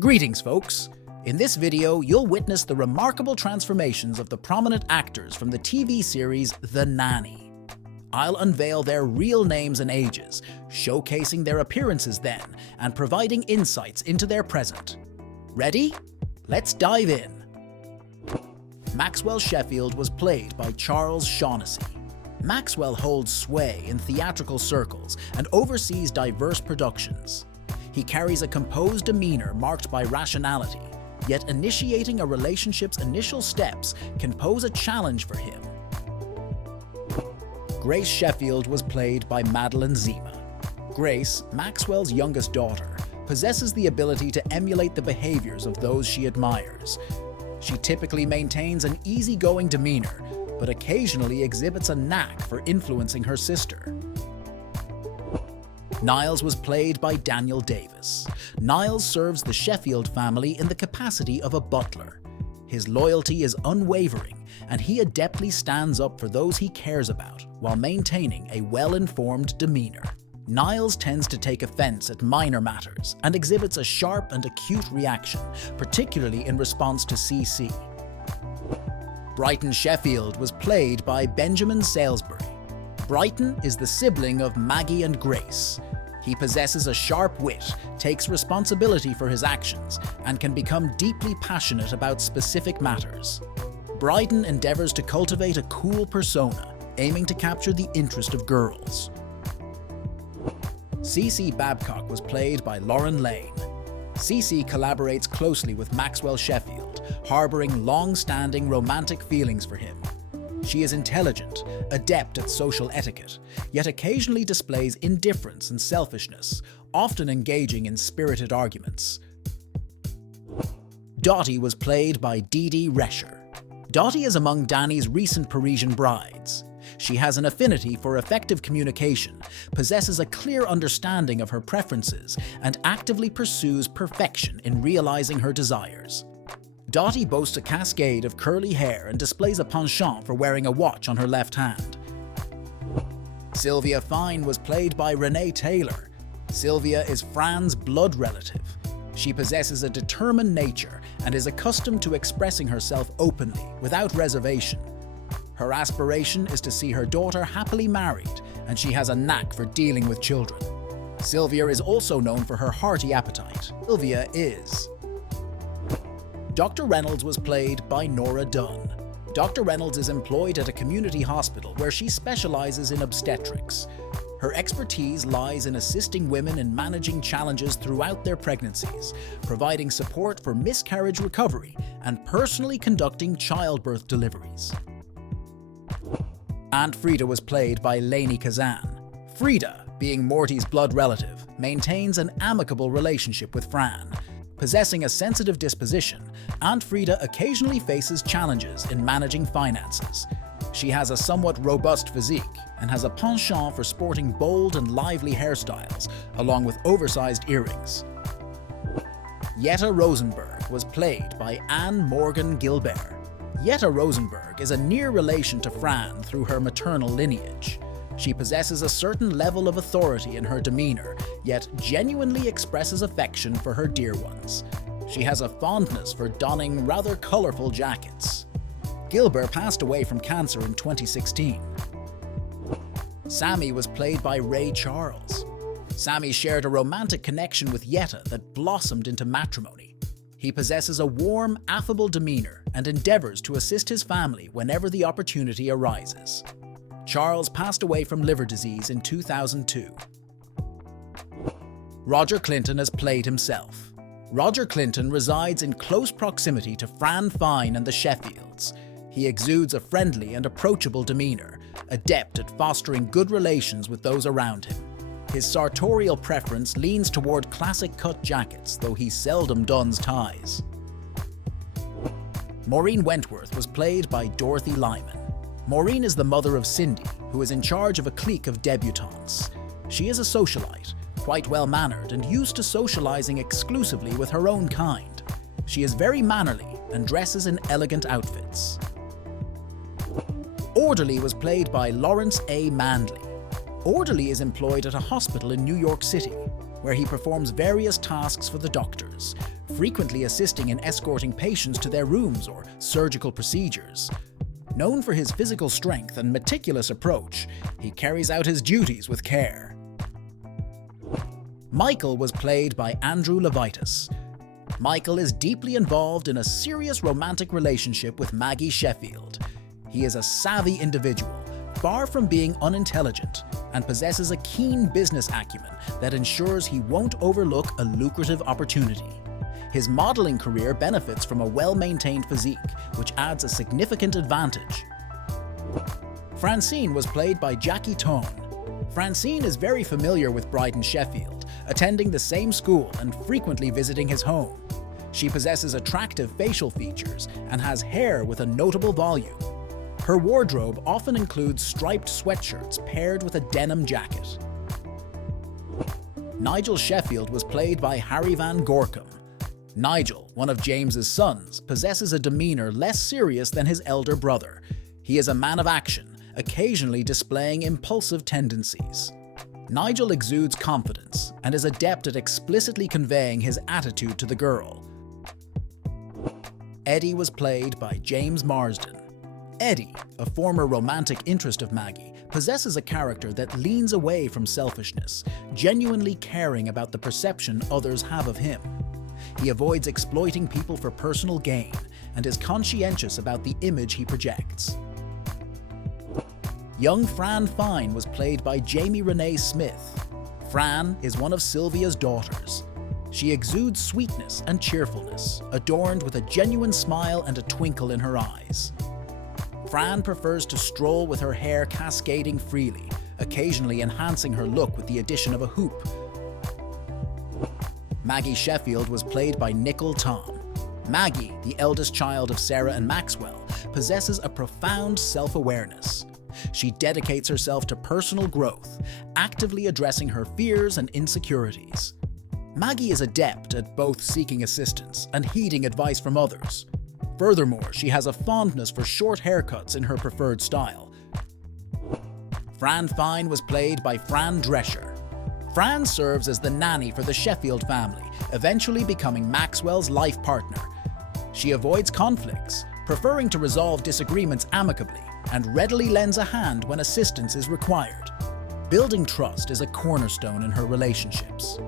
Greetings, folks! In this video, you'll witness the remarkable transformations of the prominent actors from the TV series The Nanny. I'll unveil their real names and ages, showcasing their appearances then and providing insights into their present. Ready? Let's dive in. Maxwell Sheffield was played by Charles Shaughnessy. Maxwell holds sway in theatrical circles and oversees diverse productions. He carries a composed demeanor marked by rationality, yet initiating a relationship's initial steps can pose a challenge for him. Grace Sheffield was played by Madeline Zima. Grace, Maxwell's youngest daughter, possesses the ability to emulate the behaviors of those she admires. She typically maintains an easygoing demeanor, but occasionally exhibits a knack for influencing her sister. Niles was played by Daniel Davis. Niles serves the Sheffield family in the capacity of a butler. His loyalty is unwavering, and he adeptly stands up for those he cares about while maintaining a well-informed demeanor. Niles tends to take offense at minor matters and exhibits a sharp and acute reaction, particularly in response to CC. Brighton Sheffield was played by Benjamin Salisbury. Brighton is the sibling of Maggie and Grace. He possesses a sharp wit, takes responsibility for his actions, and can become deeply passionate about specific matters. Brighton endeavors to cultivate a cool persona, aiming to capture the interest of girls. CC Babcock was played by Lauren Lane. CC collaborates closely with Maxwell Sheffield, harboring long-standing romantic feelings for him. She is intelligent, adept at social etiquette, yet occasionally displays indifference and selfishness, often engaging in spirited arguments. Dottie was played by Dee Dee Rescher. Dottie is among Danny's recent Parisian brides. She has an affinity for effective communication, possesses a clear understanding of her preferences, and actively pursues perfection in realizing her desires. Dottie boasts a cascade of curly hair and displays a penchant for wearing a watch on her left hand. Sylvia Fine was played by Renee Taylor. Sylvia is Fran's blood relative. She possesses a determined nature and is accustomed to expressing herself openly, without reservation. Her aspiration is to see her daughter happily married, and she has a knack for dealing with children. Sylvia is also known for her hearty appetite. Sylvia is... Dr. Reynolds was played by Nora Dunn. Dr. Reynolds is employed at a community hospital where she specializes in obstetrics. Her expertise lies in assisting women in managing challenges throughout their pregnancies, providing support for miscarriage recovery, and personally conducting childbirth deliveries. Aunt Frida was played by Lainey Kazan. Frida, being Morty's blood relative, maintains an amicable relationship with Fran. Possessing a sensitive disposition, Aunt Frida occasionally faces challenges in managing finances. She has a somewhat robust physique and has a penchant for sporting bold and lively hairstyles, along with oversized earrings. Yetta Rosenberg was played by Anne Morgan Gilbert. Yetta Rosenberg is a near relation to Fran through her maternal lineage. She possesses a certain level of authority in her demeanor, yet genuinely expresses affection for her dear ones. She has a fondness for donning rather colorful jackets. Gilbert passed away from cancer in 2016. Sammy was played by Ray Charles. Sammy shared a romantic connection with Yetta that blossomed into matrimony. He possesses a warm, affable demeanor and endeavors to assist his family whenever the opportunity arises. Charles passed away from liver disease in 2002. Roger Clinton has played himself. Roger Clinton resides in close proximity to Fran Fine and the Sheffields. He exudes a friendly and approachable demeanor, adept at fostering good relations with those around him. His sartorial preference leans toward classic cut jackets, though he seldom dons ties. Maureen Wentworth was played by Dorothy Lyman. Maureen is the mother of Cindy, who is in charge of a clique of debutantes. She is a socialite, quite well-mannered and used to socializing exclusively with her own kind. She is very mannerly and dresses in elegant outfits. Orderly was played by Lawrence A. Mandley. Orderly is employed at a hospital in New York City, where he performs various tasks for the doctors, frequently assisting in escorting patients to their rooms or surgical procedures. Known for his physical strength and meticulous approach, he carries out his duties with care. Michael was played by Andrew Levitas. Michael is deeply involved in a serious romantic relationship with Maggie Sheffield. He is a savvy individual, far from being unintelligent, and possesses a keen business acumen that ensures he won't overlook a lucrative opportunity. His modeling career benefits from a well-maintained physique, which adds a significant advantage. Francine was played by Jackie Tone. Francine is very familiar with Bryden Sheffield, attending the same school and frequently visiting his home. She possesses attractive facial features and has hair with a notable volume. Her wardrobe often includes striped sweatshirts paired with a denim jacket. Nigel Sheffield was played by Harry Van Gorkum. Nigel, one of James's sons, possesses a demeanor less serious than his elder brother. He is a man of action, occasionally displaying impulsive tendencies. Nigel exudes confidence and is adept at explicitly conveying his attitude to the girl. Eddie was played by James Marsden. Eddie, a former romantic interest of Maggie, possesses a character that leans away from selfishness, genuinely caring about the perception others have of him. He avoids exploiting people for personal gain and is conscientious about the image he projects. Young Fran Fine was played by Jamie Renee Smith. Fran is one of Sylvia's daughters. She exudes sweetness and cheerfulness, adorned with a genuine smile and a twinkle in her eyes. Fran prefers to stroll with her hair cascading freely, occasionally enhancing her look with the addition of a hoop. Maggie Sheffield was played by Nicole Tom. Maggie, the eldest child of Sarah and Maxwell, possesses a profound self-awareness. She dedicates herself to personal growth, actively addressing her fears and insecurities. Maggie is adept at both seeking assistance and heeding advice from others. Furthermore, she has a fondness for short haircuts in her preferred style. Fran Fine was played by Fran Drescher. Fran serves as the nanny for the Sheffield family, eventually becoming Maxwell's life partner. She avoids conflicts, preferring to resolve disagreements amicably, and readily lends a hand when assistance is required. Building trust is a cornerstone in her relationships.